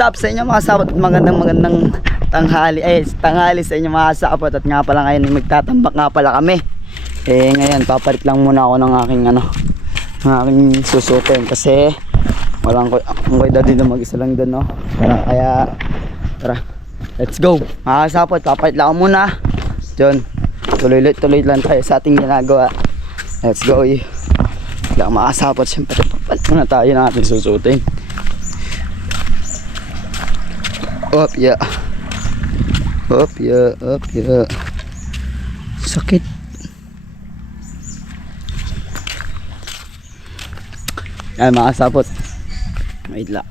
up sa inyo mga sapot? Magandang tanghali. Tanghali sa inyo mga sapot. At nga pala ngayon magtatambak nga pala kami. Ngayon papalit lang muna ako ng aking susutin kasi walang kuya daddy na mag-isa lang doon, no? Kaya tara, let's go mga sapot. Papalit lang ako muna dyan. Tuloy lang tayo sa ating ginagawa. Let's go. Lang mga sapot, syempre papalit muna tayo ng ating susutin. Up ya. Sakit. Ay mga sapot. Wait lang.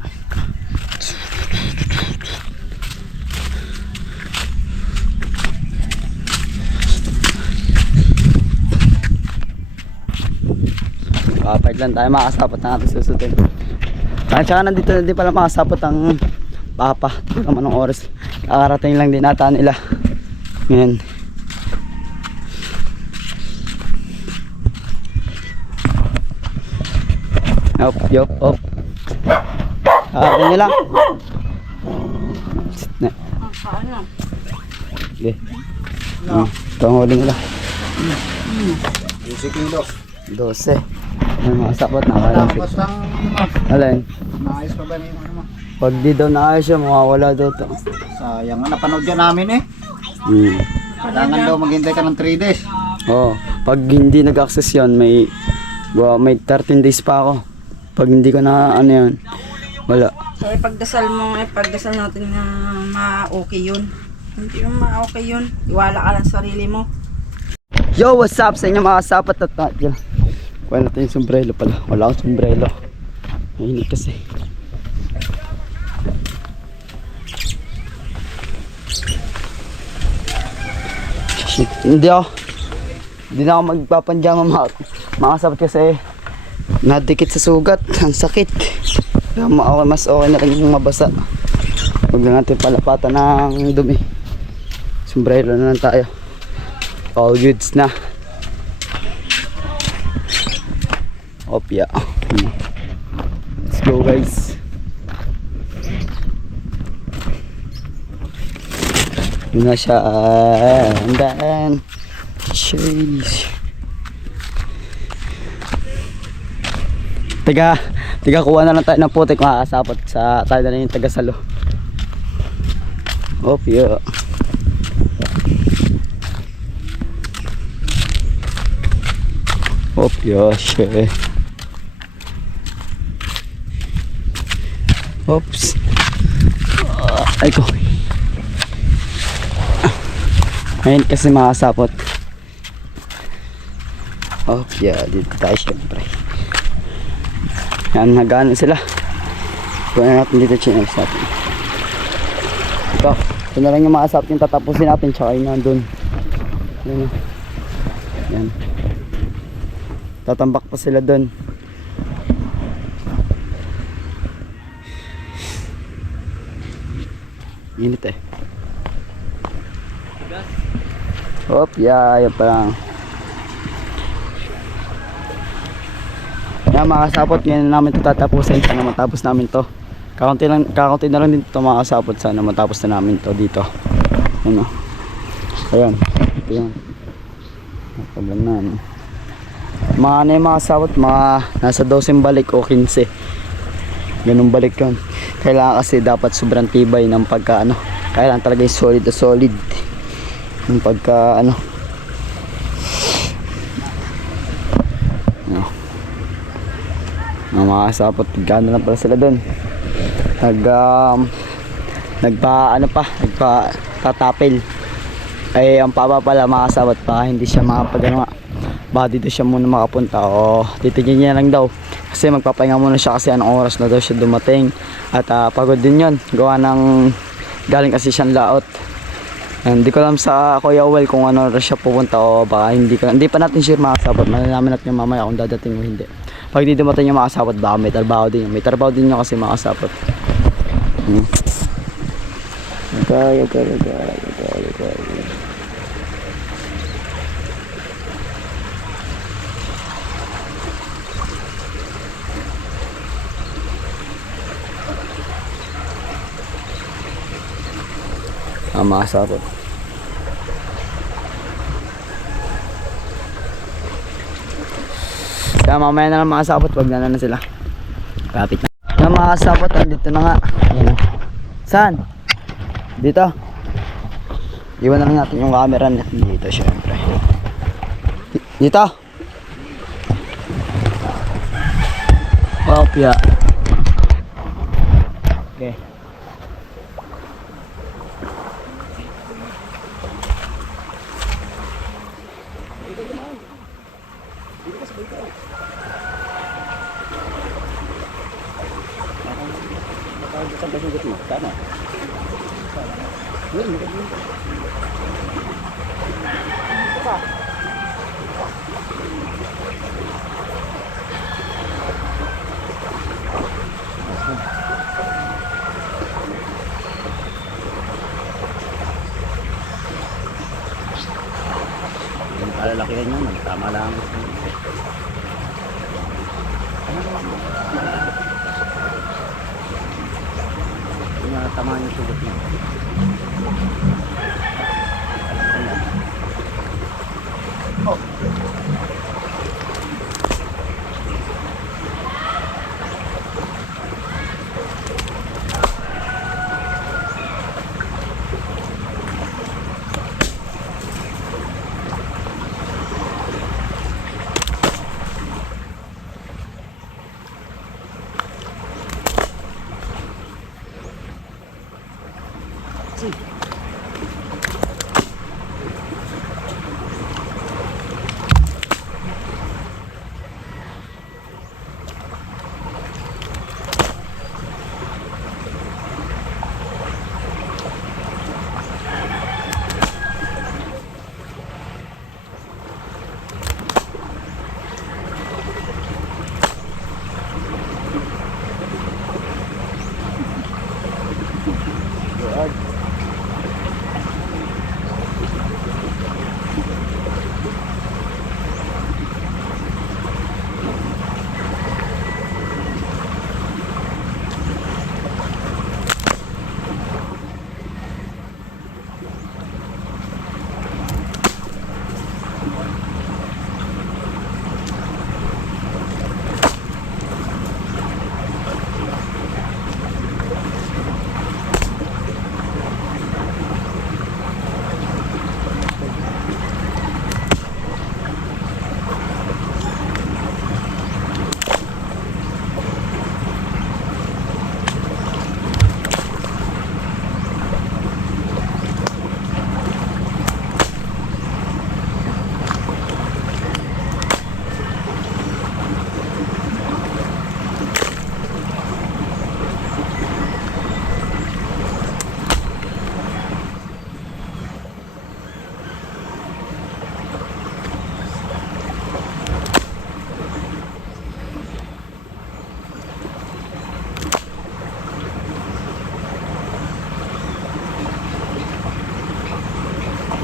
Kapag lang tayo mga sapot na natin susutin. At saka nandito na din pala mga sapot ang papa. Ito naman ng oras. Kakarating lang din ata nila. Ngayon. Up. Kakarating nyo lang. Okay. Ito ang huli nila. 12 kilos. 12. May mga sapot na Tapos ang alin? naayos pa ba niyo ano? Pag di daw naayos siya, mawawala daw to. Sayang nga, napanood yan namin eh. Kailangan daw maghintay ka ng 3 days. Oo. Pag hindi nag-access yun, may 13 days pa ako. Pag hindi ko na ano yun, wala. Pagdasal mo, pagdasal natin na ma-okay yun. Hindi yung ma-okay yun. Iwala ka lang sa sarili mo. Yo, what's up sa inyo mga sapat at yun. Kuha natin yung sombrero pala. Wala akong sombrero. Mainit kasi. Shit, hindi na ako magpapanjama mga sapat kasi nadikit sa sugat. Ang sakit. Kaya mas okay na rin yung mabasa. Huwag na natin palapatan ng dumi. Sombrero na lang tayo. All goods na. Opya. Let's go guys. Yun na siya. And then sheesh. Tiga kuha na lang tayo ng putik mga kasapot sa tayo na lang yung taga-salo. Opya. Opya shit. Oops. Ay ko. Ayun kasi mga sapot. Opya, dito tayo syempre. Yan, nagano sila. Kuha natin dito chinex natin. Ito na lang yung mga sapot yung tatapusin natin. Tsaka yun nandun. Yan. Tatambak pa sila doon. Init eh. Hop, yan pa lang. Yan mga kasapot, ngayon namin ito tatapusin. Sana matapos namin to. Kakunti na lang din ito mga kasapot. Sana matapos na namin to dito. Ano? Ayan. Ito yan. Napaganan. Mga ano yung mga kasapot, mga nasa 12 balik o 15. Ganun balik yun. Kailangan kasi dapat sobrang tibay ng pagka ano. Kailangan talaga yung solid na solid. Yung pagka ano. Mga kasapot, gano'n lang pala sila doon. Nagpa-tatapil. Ay ang papa pala mga kasapot, baka hindi siya makapag baka dito siya muna makapunta o titigyan niya lang daw kasi magpapahinga muna siya kasi anong oras na daw siya dumating at pagod din yun gawa ng galing kasi siyang laot. Hindi ko alam sa Kuya Well kung ano oras siya pupunta o baka hindi pa natin sure mga kasapot. Malalaman natin mamaya kung dadating o hindi. Pag di dumating yung mga kasapot baka may trabaho din yun kasi mga kasapot. Okay. mga sapot. Kaya mamaya na lang mga sapot, wag na sila. Kapit na. Yung mga sapot, dito na nga. Ayan. Saan? Dito. Iwan na lang natin yung camera dito syempre. Dito. Papya. Okay. Yung kalalakihan yun, tama lang. Yung natamaan yung sugot niya.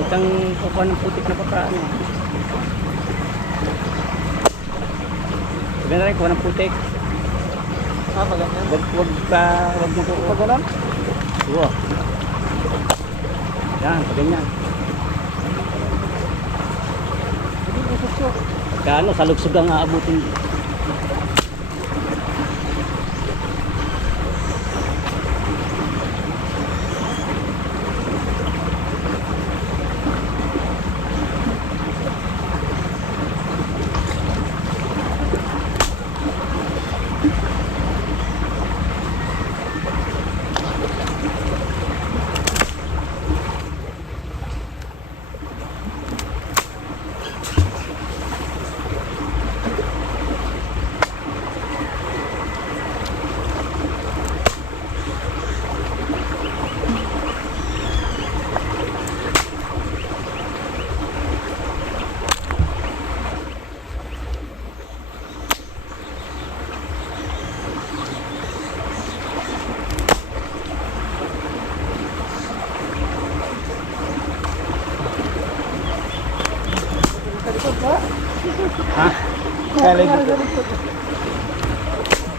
Itang kukuha ng putik na papaano. Sabi na rin, kuha ng putik. Ah, paganyan. Wag mo kukuha. Pagalan? Oo. Yan, paganyan. Kano, sa lugsog ang aabutin. Ha?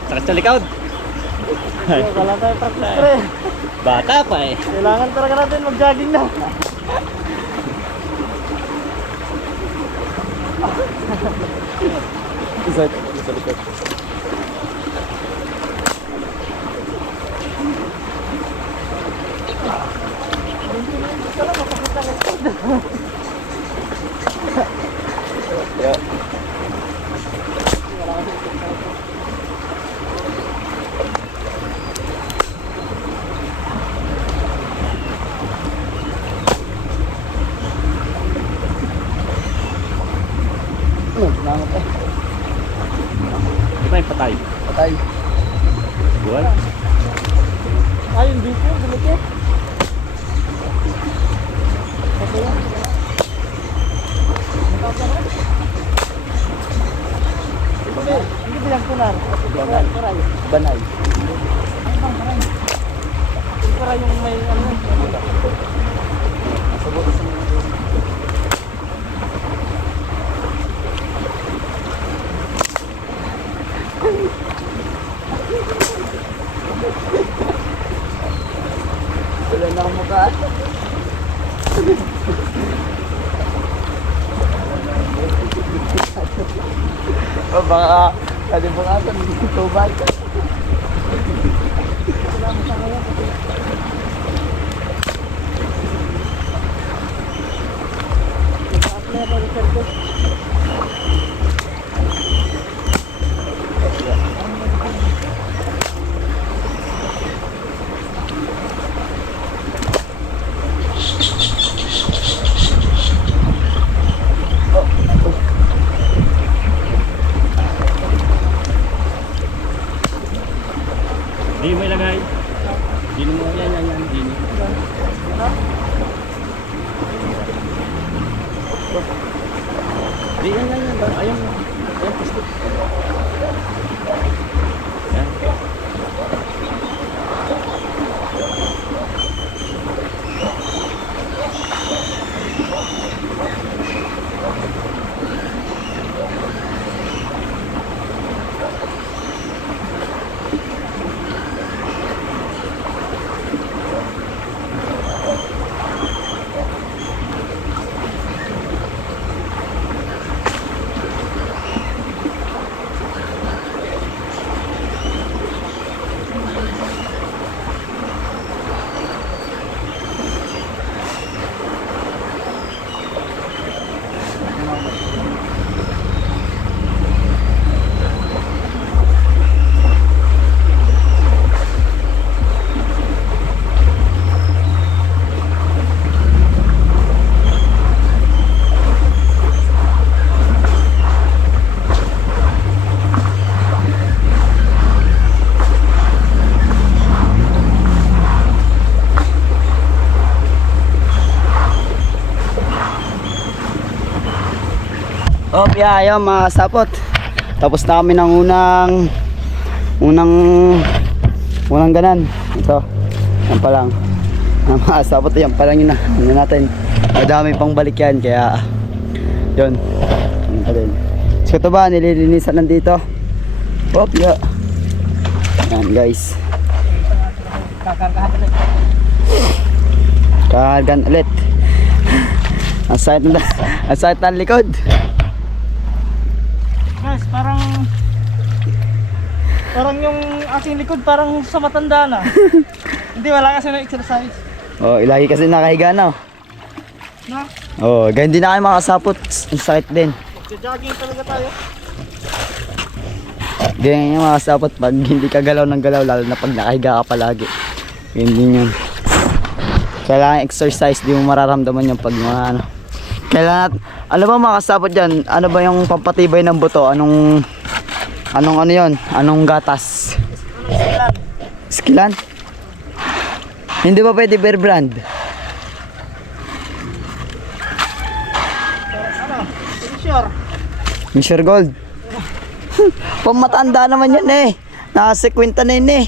Sakit sa likod. Wala tayo truck na eh. Bata pa eh. Kailangan talaga natin mag-jogging na. Isa likod. Yeah. Nangat eh. Di ba yung patay? Patay. Buwan? Ay, hindi po. Dumikit. Hindi bilang tunar. Kuray. Banay. Kuray yung may ano. Wala na akong mukha. O baka kalibukasan dito ba? Di mo ilagay. Di mo yan. Di mo. Di yan. Ayun. Ayun, plastic. Yan. Oh, yeah, ayun mga sapot. Tapos na kami ng unang ganan. Ito. Yan pa lang. Mga sapot, yan pa lang yun na. Ano natin. Madami pang balik yan. Kaya, yun. Yan pa din. So ito ba, nililinisan lang dito. Oh, yeah. Yan guys. Kakargahan ulit. Ang sakit na likod. Guys, parang yung aking likod parang sa matanda na. Hindi, wala kasi na exercise. Oh, ilagi kasi nakahiga na. No? Oh, ganyan din na kayo makasapot. Ang sakit din. Jogging talaga tayo. Ganyan yung makasapot pag hindi ka galaw ng galaw, lalo na pag nakahiga ka palagi. Hindi yun. Kailangan exercise, di mo mararamdaman yung pag mga ano. Kailangan, ano ba makasapot dyan? Ano ba yung pampatibay ng buto? Anong ano yun? Anong gatas? Skilan? Hindi ba pwede Bear Brand? Ano? Sure. Ensure Gold. Pamatanda naman yan eh. Naka 50 na yun eh.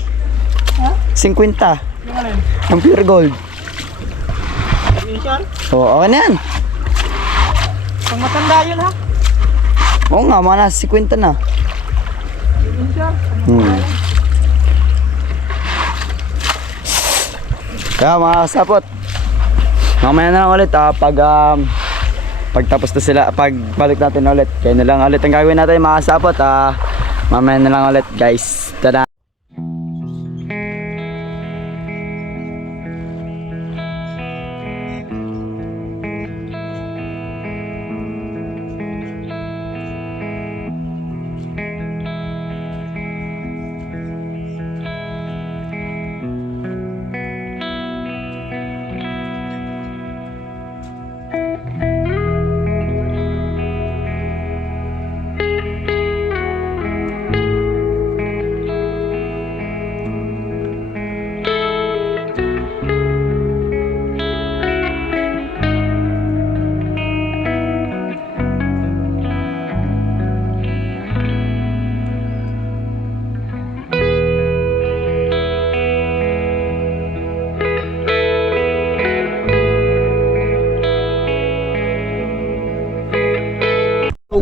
Ha? 50. Yung alin? Ang pure gold. Sure? Oo, okay na yan. Pang matanda yun ha? Oo nga, mga nasa 50 na. Sure? Kaya mga kasapot, mamaya na lang ulit pagtapos na sila, pagbalik natin ulit. Kaya na lang ulit ang gagawin natin mga kasapot. Mamaya na lang ulit guys. Tada!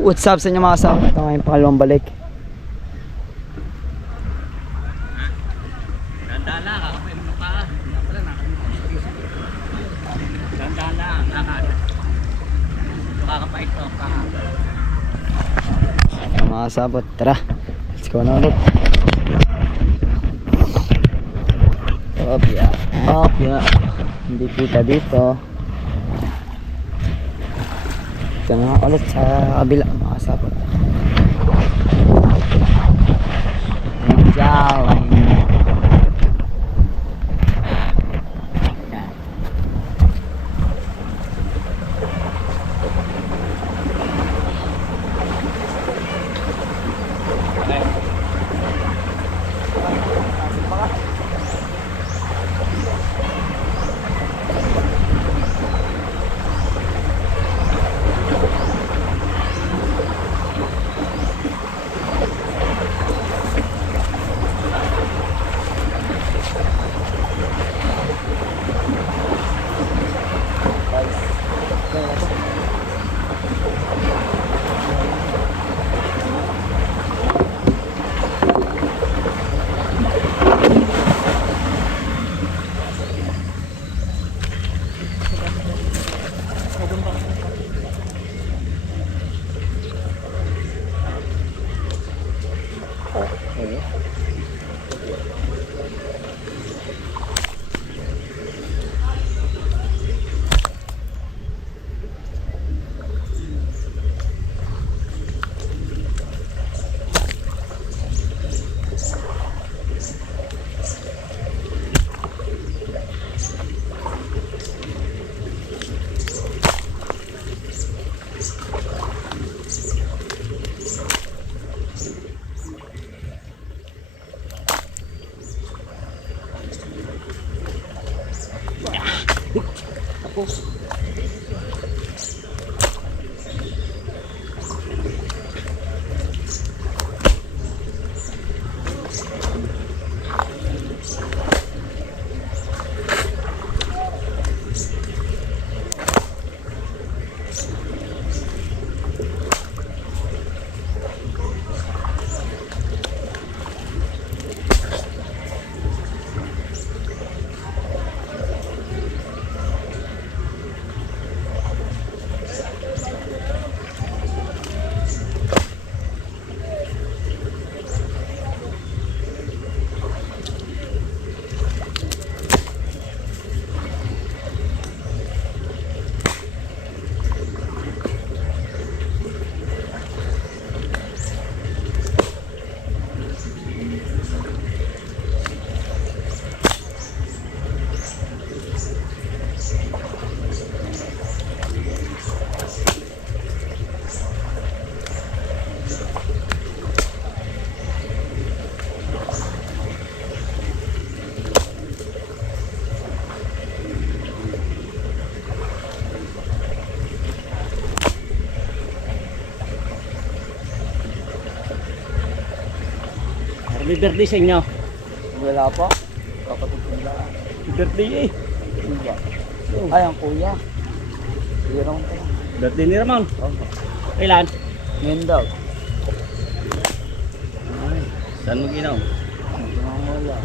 What's up sa inyo mga kasama? Ito nga yung pangalawang balik. Dandala, kakapay mo pa. Wala na. Dandala, lakad. Kakapay ito, kakapay. Mga kasabot, tara. Let's go na ulit. Opya. Hindi kita dito. Ito na ulit sa kabila mga kasabot. Jalan. Happy birthday sa inyo. Wala pa. Kapatid ko lang. Happy birthday eh. Kuya. Ay, ang kuya. Hirang ko. Birthday ni Ramon. Kailan? Ngayon daw. Ay, saan mo ginaw? Wala.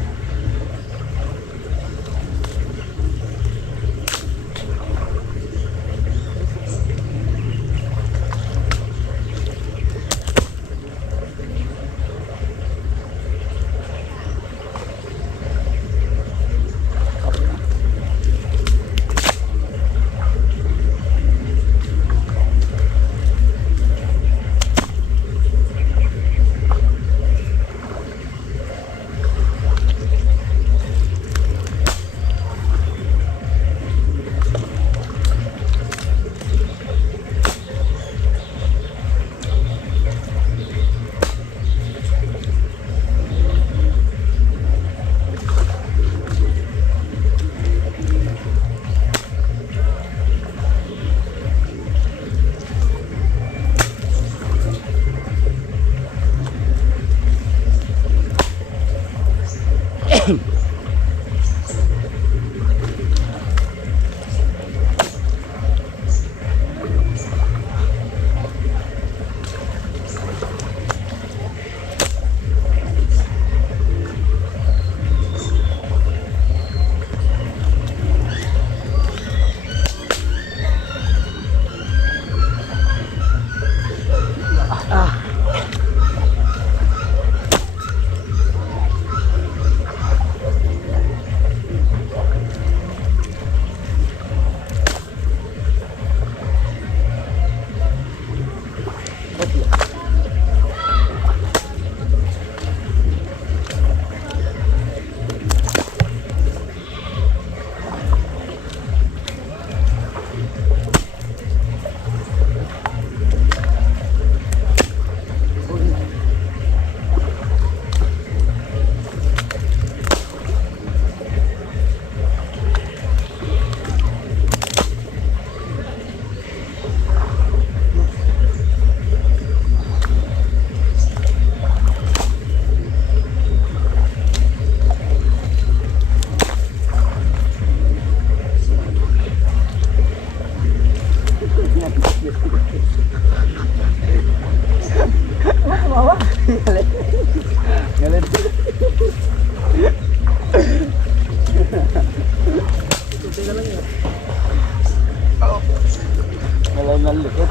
Mga likot.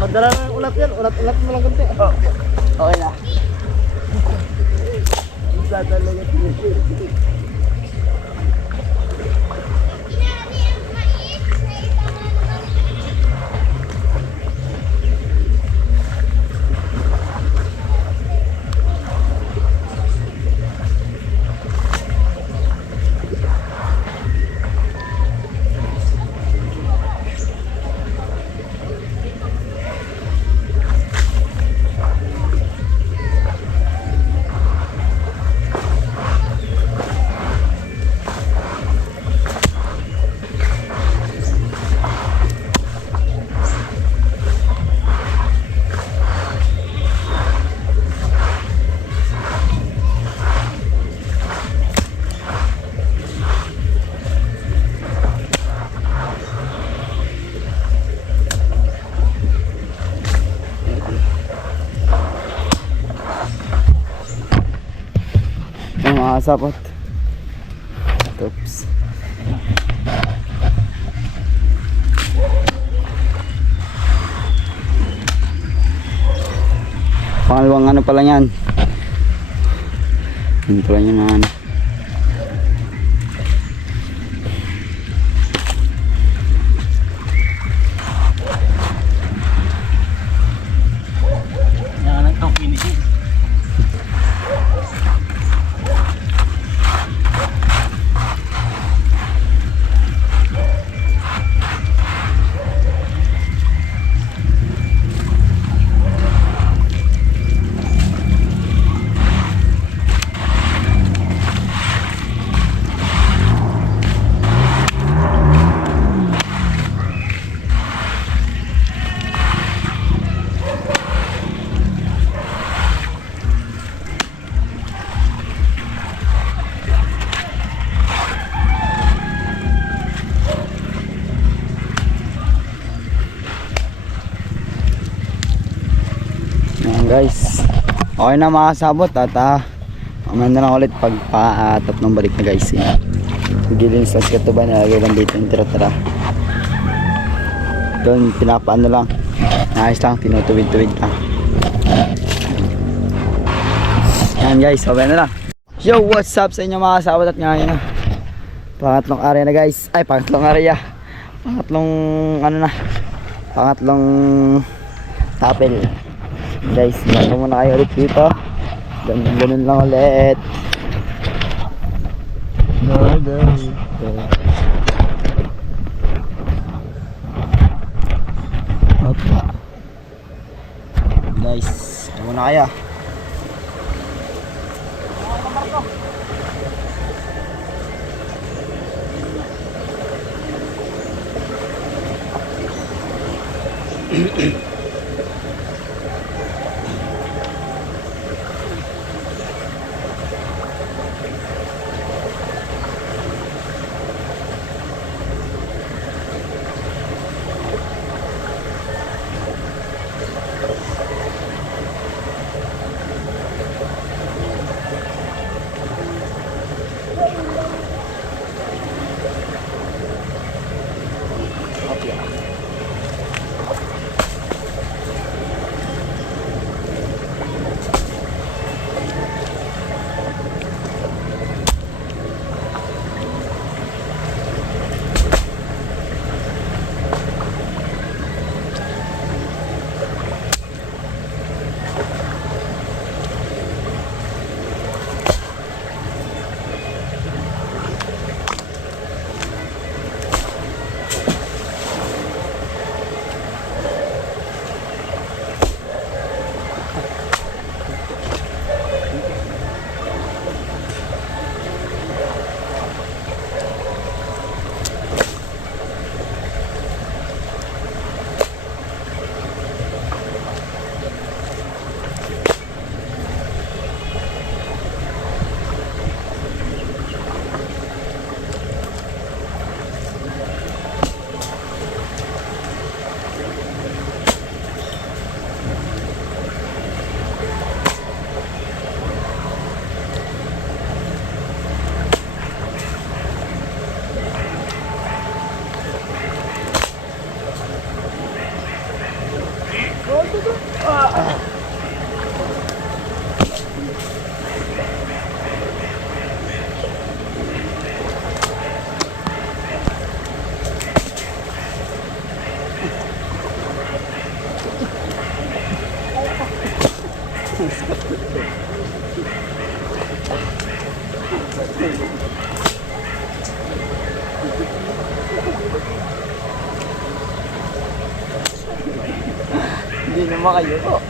Madala na yung ulat yan. Ulat mo lang ganti. Okay na. Isa talaga. Yung mga sapot. Oops. Pangalawang ano pala yan. Yun pala yun na ano. Yan ang itong finishing. Ayan guys. Okay na mga sabot at mamaya na lang ulit pag paatap ng balik na guys. Gilin sa katuba nalagay lang dito yung tira-tira. Doon pinapaano lang. Naayos lang, tinutuwid-tuwid lang. Ayan guys, okay na lang. Yo, what's up sa inyo mga sabot at ngayon na pangatlong area na guys. Ay, pangatlong area. Pangatlong ano na. Pangatlong tapel. Guys, bago muna kayo ulit dito. Ganun lang ulit. Opa. Guys, bago muna kayo. makayuko.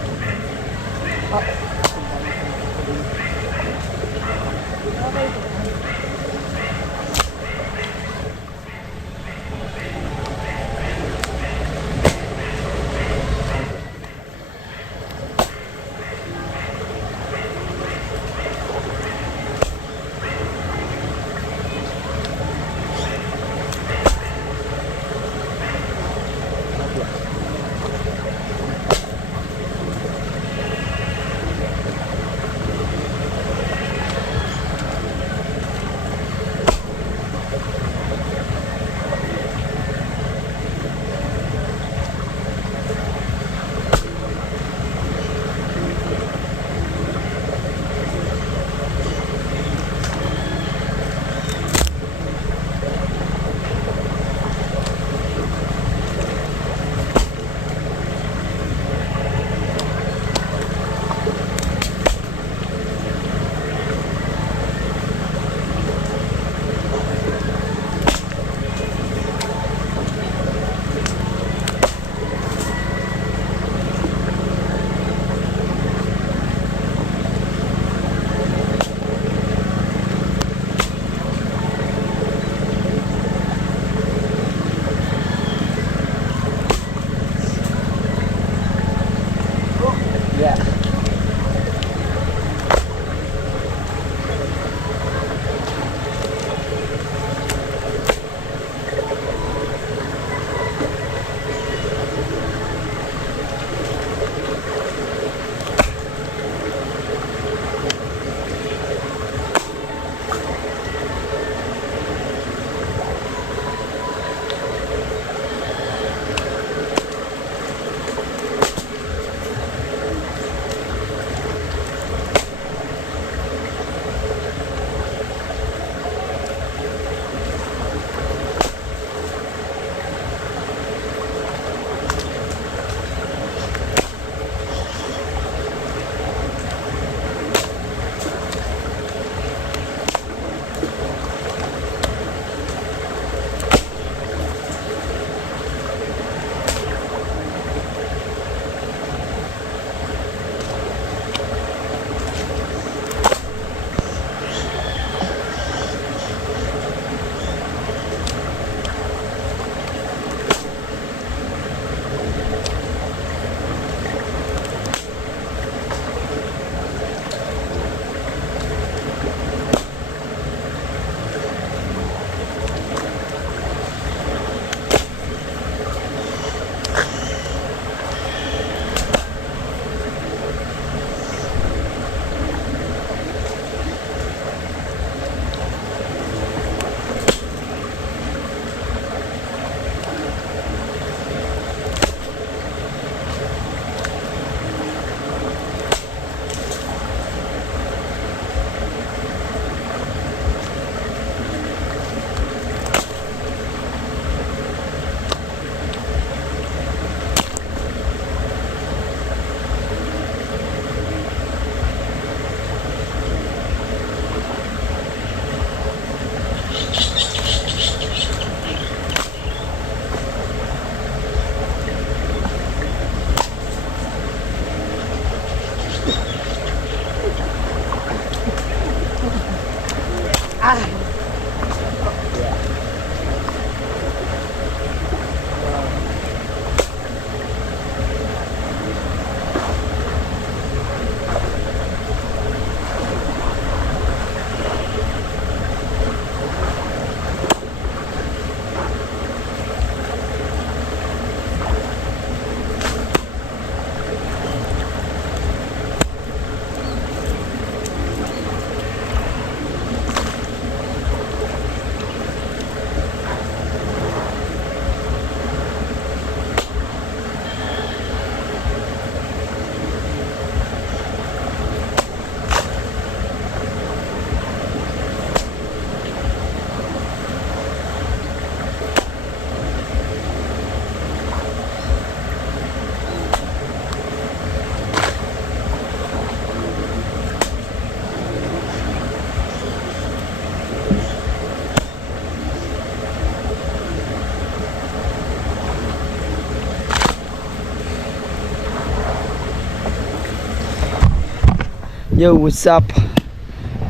Yo, what's up?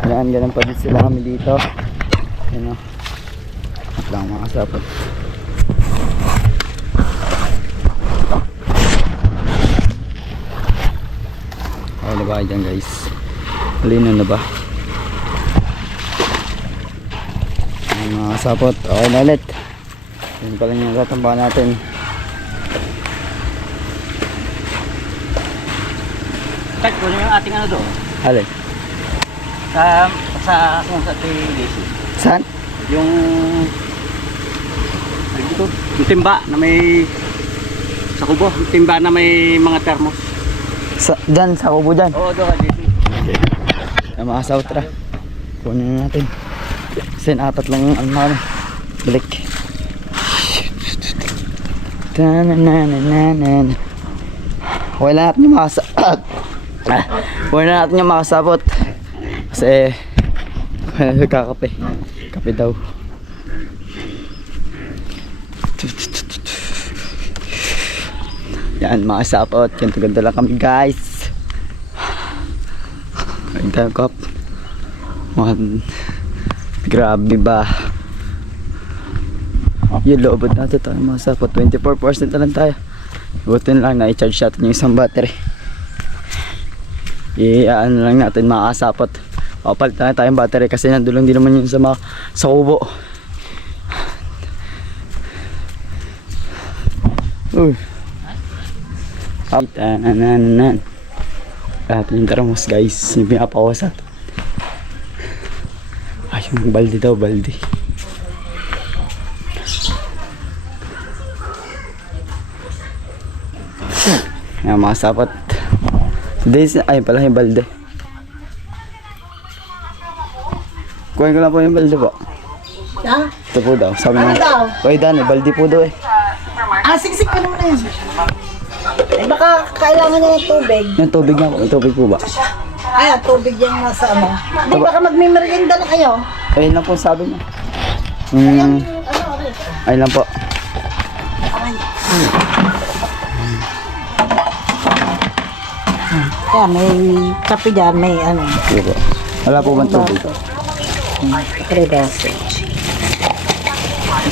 Ganun pa din sila kami dito. Yan o. Lang mga kasapot. Okay na ba kayo dyan guys? Malinaw na ba? Ayan mga kasapot. Okay na ulit. Yan pala yung tatambakan natin. Check ko yung ating ano doon. Alin? Sa Daisy. Saan? Yung timba na may sa kubo, yung timba na may mga termos. Dyan, sa kubo dyan. Oo, doon Daisy. Ay mga sautra. Kunin na natin. Kasi nakatatlang ano na kami. Balik. Tananananan. Wala natin yung wala natin yung makasabot. Kasi kakape. Kape daw. Yan mga sapot. Ganto-ganto lang kami guys. Kain tayo kap. Grabe ba? Yung loobod natin tayo mga sapot. 24% na lang tayo. Butin lang na i-charge natin yung isang battery. Ano lang natin mga kasapot. Papalit na tayong battery kasi nandun lang din naman yun sa kubo. Uy. Nanan. Natin yung termos guys. Yung pinapakawasan. Ay yung balde daw, balde. Ayan mga sapot. Ay pala yung balde. Kuhain ko lang po yung balde po. Ha? Ito po daw. Sabi Ano na. daw? Kuya Dan, balde po daw eh. Siksik ka naman yun. Eh baka kailangan niya ng tubig. Yung tubig nga po. Yung tubig po ba? Ay, tubig yung nasa ano. Di baka magmimerienda na kayo. Ayun lang po sabi niya. Ayun lang po. Yan, may kape dyan, may ano. Sige po. Wala po bang tubig? Predaso.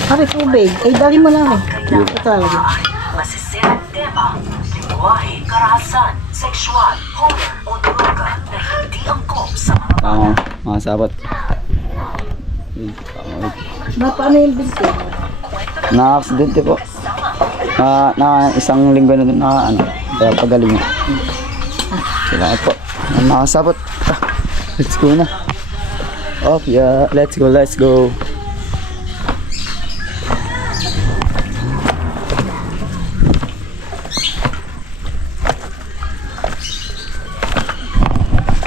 Sabi tubig, eh dali mo lang eh. Ito talaga. Masisirang tema, lingwahe, karahasan, sexual, horror o droga na hindi angkop sa mga Tama, mga sabat. Paano yung binti? Na-aksidente po. Na isang linggo na doon na ano. Kaya pagaling niya. Kailangan po. Mga sabat. Let's go na. Oh yeah, let's go, let's go.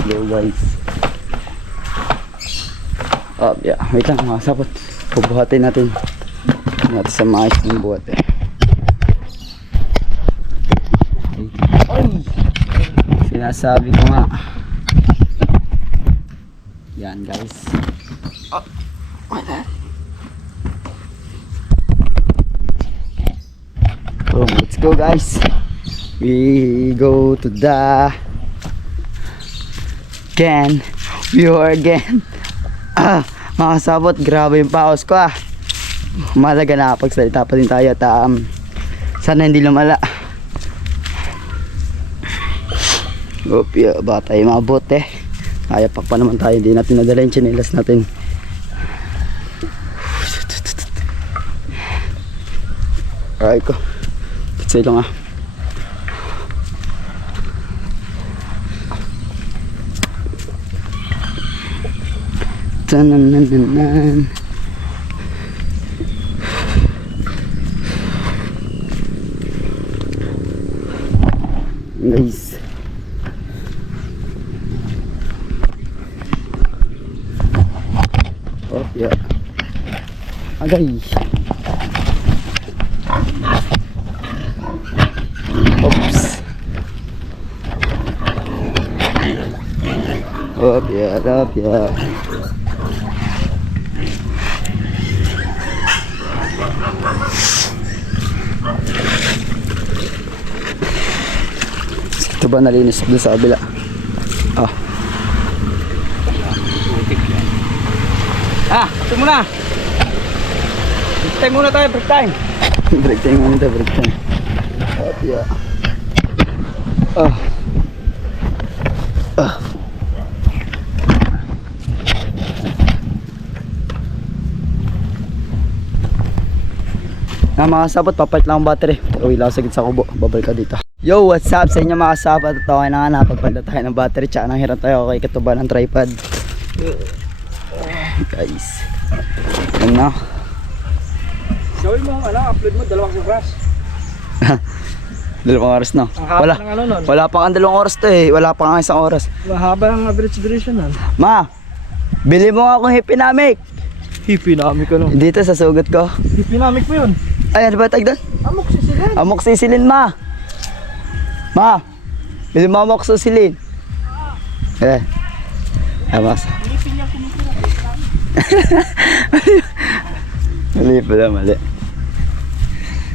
Go guys. Oh yeah, wait lang mga sabot. Bubuhatin natin. Natin sa maayos ng buhat eh. Ay! Sinasabi ko nga. Yan guys. Oh, wala. Oh, let's go guys. We go to the again. We are again. Mga sabot, grabe yung paos ko ah. Malaga na pagsalita pa din tayo at sana hindi lumala. Opya, ba tayo mabot eh. Kaya pa naman tayo, hindi natin nadala yung chinelas natin. Alright ko. Pitsay lang ah. Tanananan. Guys. Oh, yeah. Agay. Oops. Oh, yeah, oh, yeah. Ito ba nalinis doon sa kabila? Ah. Ito muna. Break time muna tayo, break time. Break time muna tayo, break time. At yeah. Mga kasabot, papalit lang ang battery. Uwi lang sa kubo, babalik ka dito. Yo, what's up sa inyo mga kasabot? At okay na nga, napagpalit tayo ng battery. Tsaka nang hiram tayo kay katuba ng tripod. Guys, yan na. Gawin mo, upload mo, 2 oras. 2 oras na. Ang haba Wala, ng ano nun. wala pang ang 2 oras to eh. Wala pang ang 1 oras. Mahaba ang average duration nun. Ma, bili mo nga akong hipinamic. Hipinamic ko no. Dito sa sugat ko. Hipinamic mo yun. Ay, ano ba tag doon? Amok sisilin. Amok sisilin, ma. Ma, bili mo amok sisilin. Amas. Hipin niya kumikira. Mali pala, mali.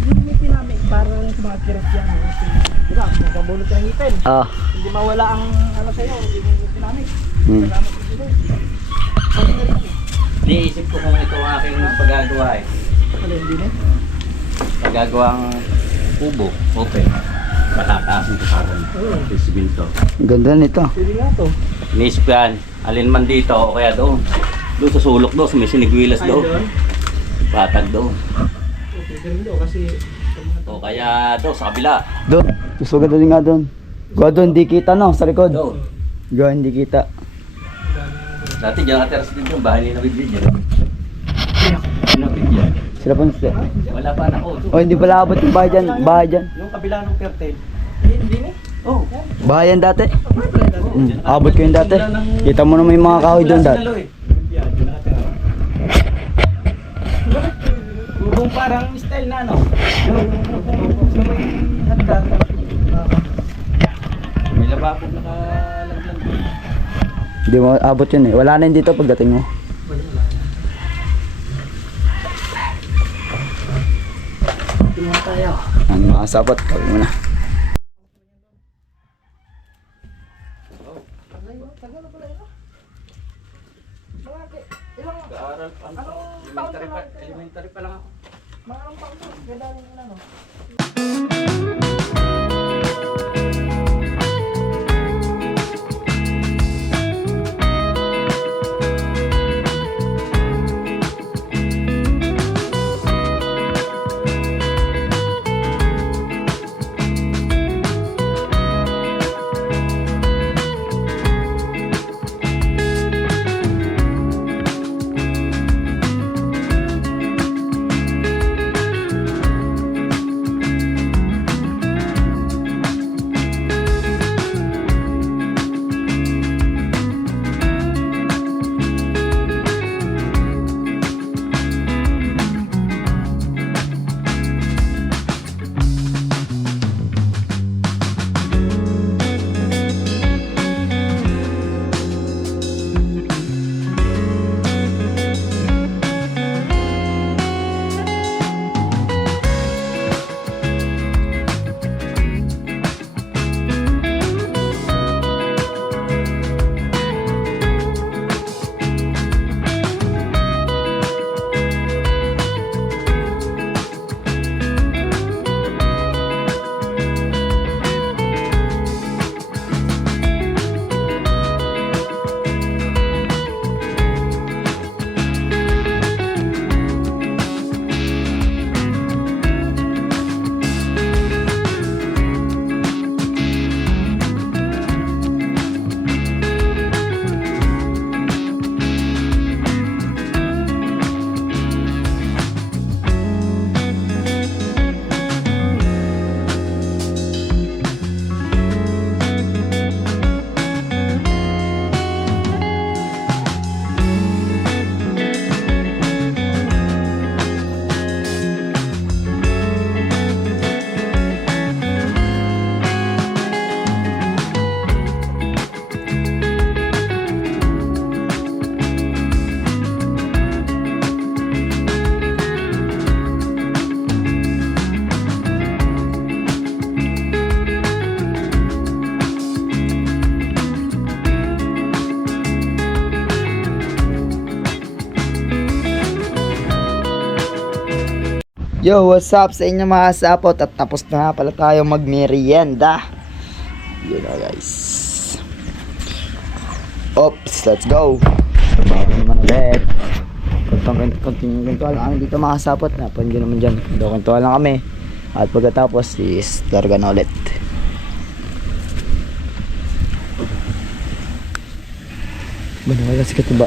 Yung hipinamic, parang sa mga kirot yan. Diba, kung kabulot ng ngipin. Hindi mawala ang ano sa'yo, yung hipinamic. Salamat sa sila. Iniisip ko kung ito ang aking paggagawa eh. Ano hindi na? Paggagawang kubo, open. Matataasin ko parang sisimento. Ganda nito. Pwede nga to. Iniisip ko yan, alin man dito o kaya doon. Doon sa sulok doon, sa may sinigwilas Ay, doon. doon. Patag doon. Okay, ganun daw kasi O kaya doon, sa kabila. Doon, susugat din nga doon. Gawa doon, di kita no, sa likod. Doon. Gawa, hindi kita. Dati dyan nakateras din yung bahay ni Nabigyan dyan. Nabigyan. Sila po sila. Wala pa anak ko. Oh, hindi pala abot yung bahay dyan. Bahay dyan. Yung kabila ng curtain. hindi na. Oh. Bahay yan dati. Abot ko yung dati. Kita mo naman yung mga kahoy doon dati. Bubong parang style na ano. May lababo nakalaglan. Hindi mo abot yun eh. Wala na yun dito pagdating mo. Tingnan tayo. Ang mga sapat, kawin mo na. Gaaral pa. Elementary pa lang ako. Mga anong taon to? Ganda rin yun ano. Yo, what's up sa inyo mga sapot? At tapos na nga pala tayo magmerienda. Yun na guys. Oops, let's go. Bago naman ulit. Konting kwentuhan lang kami dito mga sapot. Napan nyo naman dyan. Kwentuhan lang kami. At pagkatapos is larga na ulit. Wala si Katuba.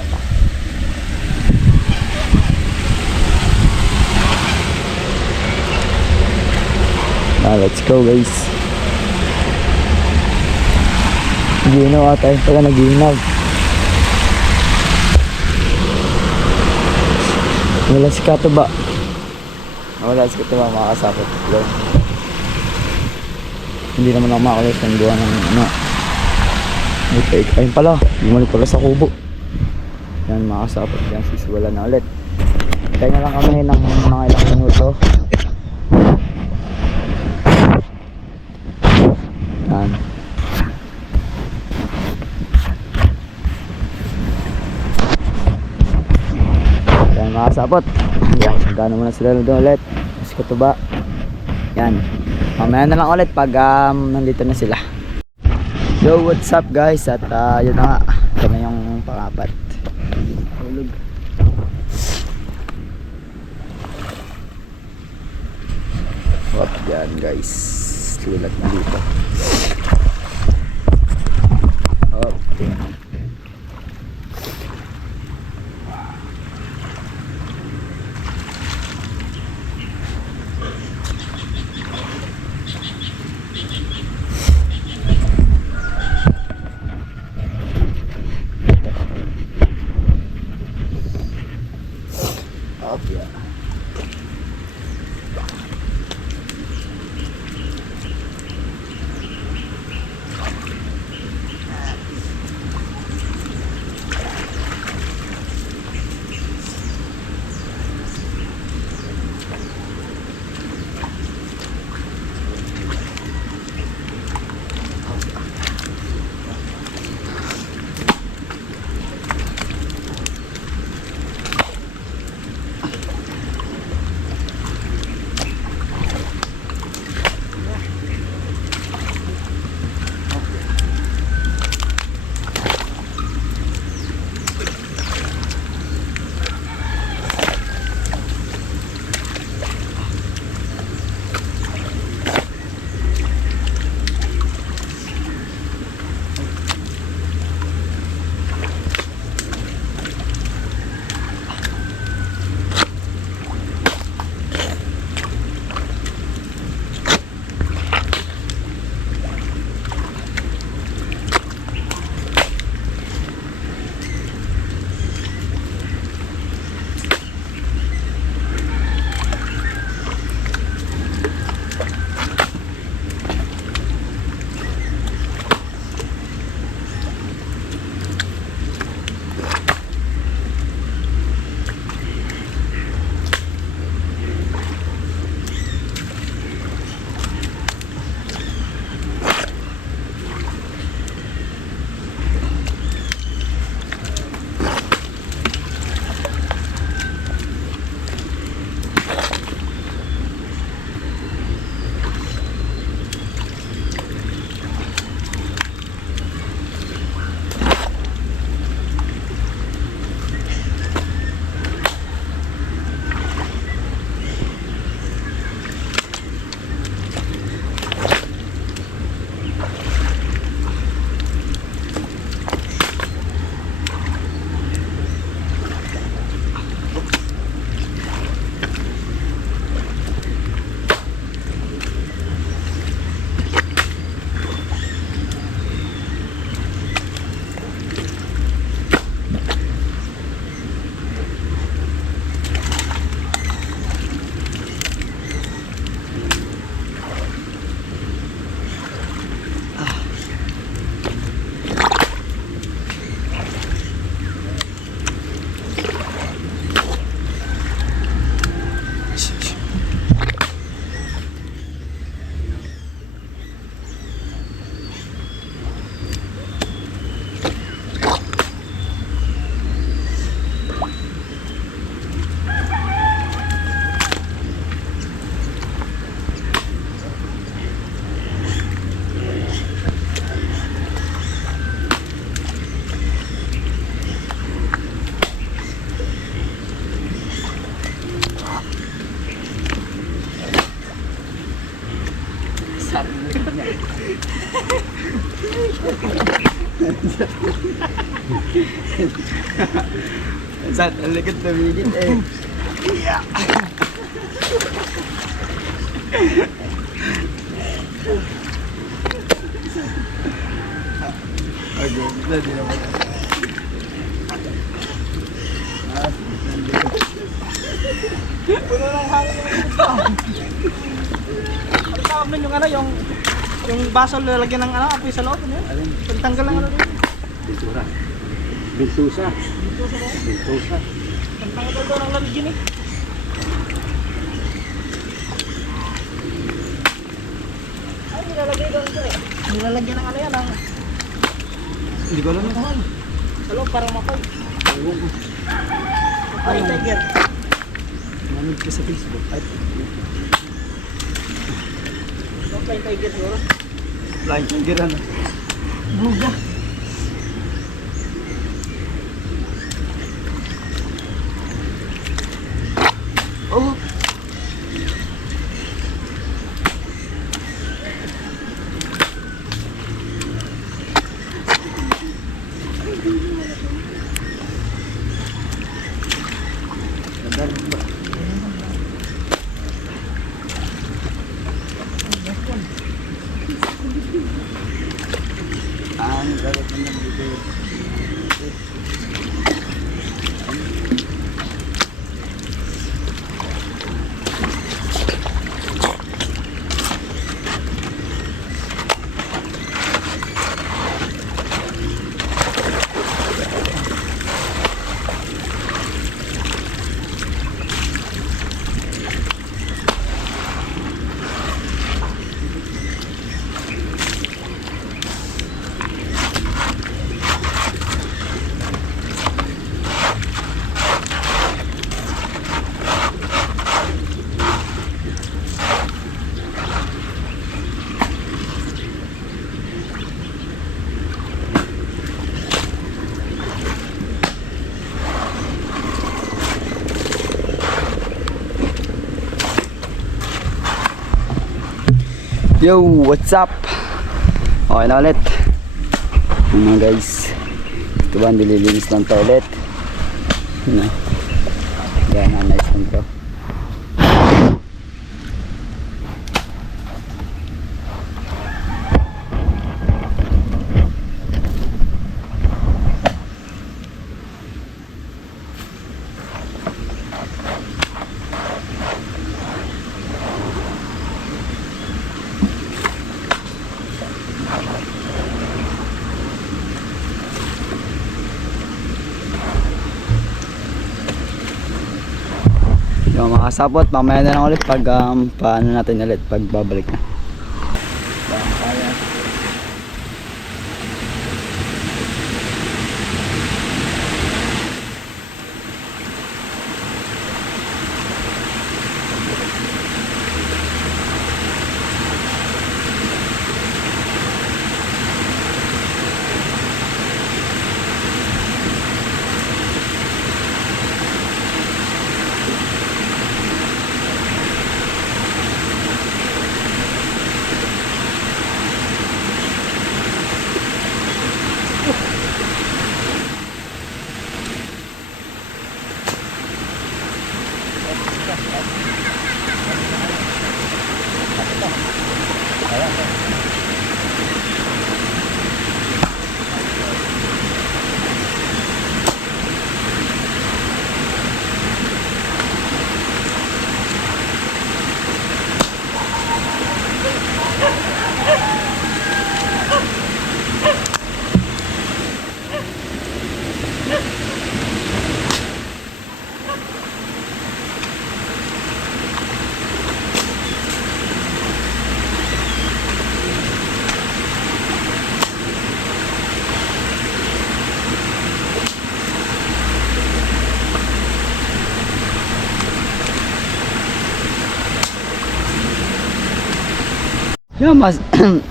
Let's go guys. Ginaw ata yung pala nag-ginaw. Wala si Katuba. Wala si Katuba makakasapot. Hindi naman ako makakulit ng gawa ng ano. Okay, ayun pala. Bumalik pala sa kubo. Yan makakasapot. Yan sisiwala na ulit. Kaya na lang kami ng mga ilang minuto. Yan. Yan makakasapot. Yan, gano'n muna sila doon ulit. Mas Katuba. Yan. Mamaya na lang ulit pag nandito na sila. Yo, what's up guys? At yun na nga. Ito na yung pangapat. Hulog. Wap, yan guys. Sulat na dito. Okay. Okay. Saan? Ang likod tumigil eh. Di naman. Puno ng hangin yung ito. Ano tawag nun yung ano, yung baso lalagyan ng ano, apoy sa loob, ano yun? Pagtanggal lang ano dito. Bintura. Bintusa. Bintusa. Pagtanggal daw ng lamig yun eh. Ay, nilalagay daw ito eh. Nilalagyan ng ano yan, ang Hindi ko alam ito. sa loob parang mapay. Ay, tiger. Nanood ka sa Facebook. Ay, Flying tiger siguro. flying tiger ano. Buga. Oh! Ang galit naman dito. Yo, what's up? Okay na ulit. Mga guys, ito ba nililinis lang to ulit? Yan na, nice lang to. Yung mga kasapot, mamaya na lang ulit pag paano natin ulit pag babalik na.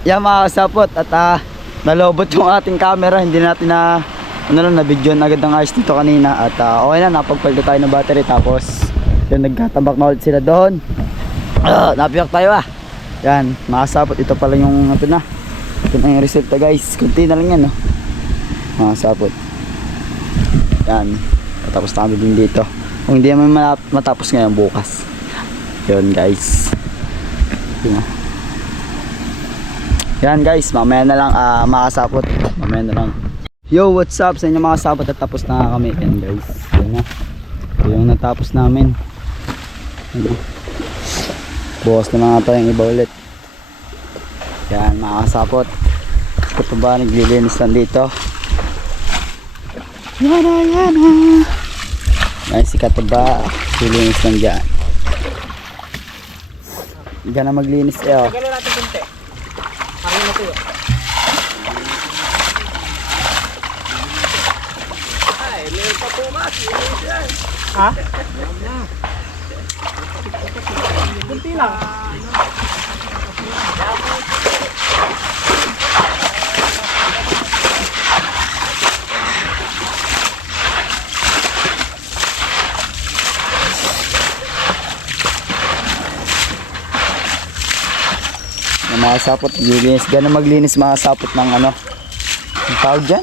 Yan mga kasapot at nalobot yung ating camera, hindi natin na na video agad ng ayos dito kanina at okay na, napagpaldo tayo ng battery tapos yun, nagkatambak na ulit sila doon. Napiyak tayo yan mga kasapot, ito pala yung ito na yung resulta guys, kunti na lang yan no? mga sapot. Yan, tapos namin din dito. Kung hindi naman matapos ngayon, bukas. Yun guys. Yan guys, mamaya na lang mga sapot. Mamaya na lang. Yo, what's up sa inyo mga sapot? At tapos na kami. Yan guys. Yan na. Ito yung natapos namin. Yan. Bukas na mga tayong iba ulit. Yan mga sapot. Ito ba naglilinis lang dito? Yana yana. Yan si Kataba. Lilinis lang dyan. Diyan na maglinis eh. Tagalin natin kunti. Para matuyo. Ay, may papumas. Ha? Kunti lang. Mga sapot, linis. Gano'n maglinis mga sapot ng ano. Ang tawag dyan?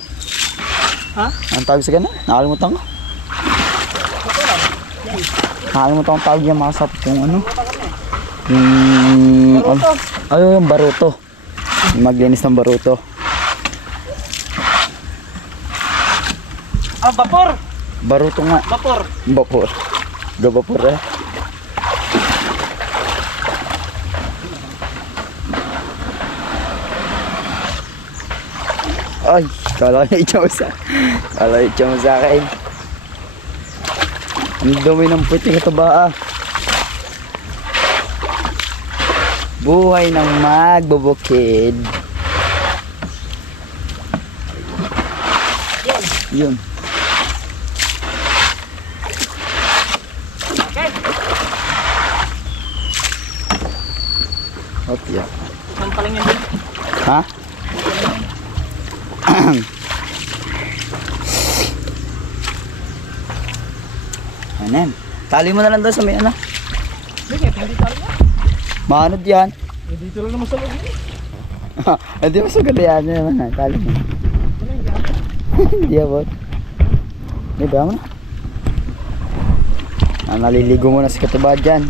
Ha? Ang tawag sa gano'n? Nakalimutan ko. Nakalimutan ko ang tawag dyan mga sapot. Yung ano? Yung baruto. Yung maglinis ng baruto. Vapor. Baruto nga. Vapor. Vapor. Gabapor eh. Ay, kala ko itsyo mo sa akin. Ang dumi ng puti ito ba Buhay ng magbubukid. Yun. Okay. Saan pa lang yan din? Ha? Anem. Tali mo na lang daw sa may ano. Sige, hindi talo yan. Maanod yan. Dito lang naman sa loob yun. Hindi mo sagad yan. Yan naman. Tali mo. Hindi abot. Hindi ba mo na? Naliligo muna si Kataba dyan.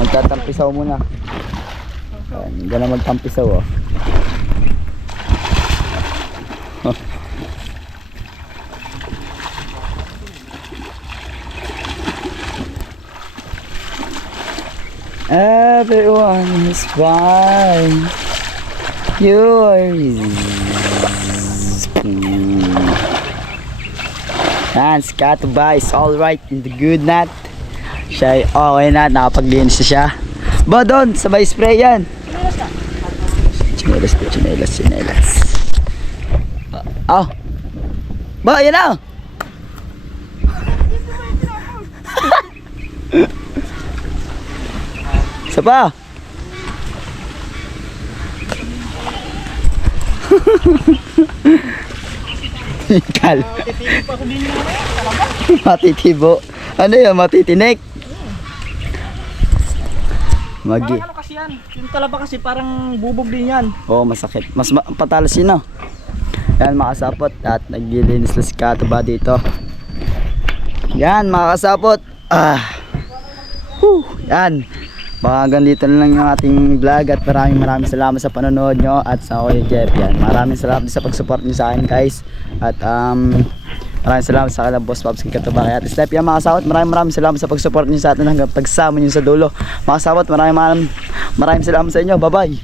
Magtatampisaw muna. Hindi na magtampisaw oh. Everyone is fine. You are yan, si Kataba is alright in the good nat. Siya ay okay na, nakapaglinis na siya. Ba doon, sabay spray yan. Chinelas. Ba, yan na. Isa pa. Kal. Titibo pa sa din mo na talaga. Matitibo. Ano yun? Matitinik. Magi. Parang ano kasi yan? Yung talaba kasi parang bubog din yan. Oo, masakit. Mas patalas yun, no? Yan, mga kasapot. At naglilinis na si Kataba dito. Yan, mga kasapot. Yan. Baka hanggang dito na lang yung ating vlog. At maraming salamat sa panonood nyo. At sa Kuya Jeff. Yan. Maraming salamat sa pag-support nyo sa akin, guys. At maraming salamat sa kailang boss Pops kay Kataba kay Ate Steph. Yan mga kasawat, maraming salamat sa pag-support nyo sa atin hanggang pagsama nyo sa dulo. Mga kasawat, maraming salamat sa inyo. Bye bye.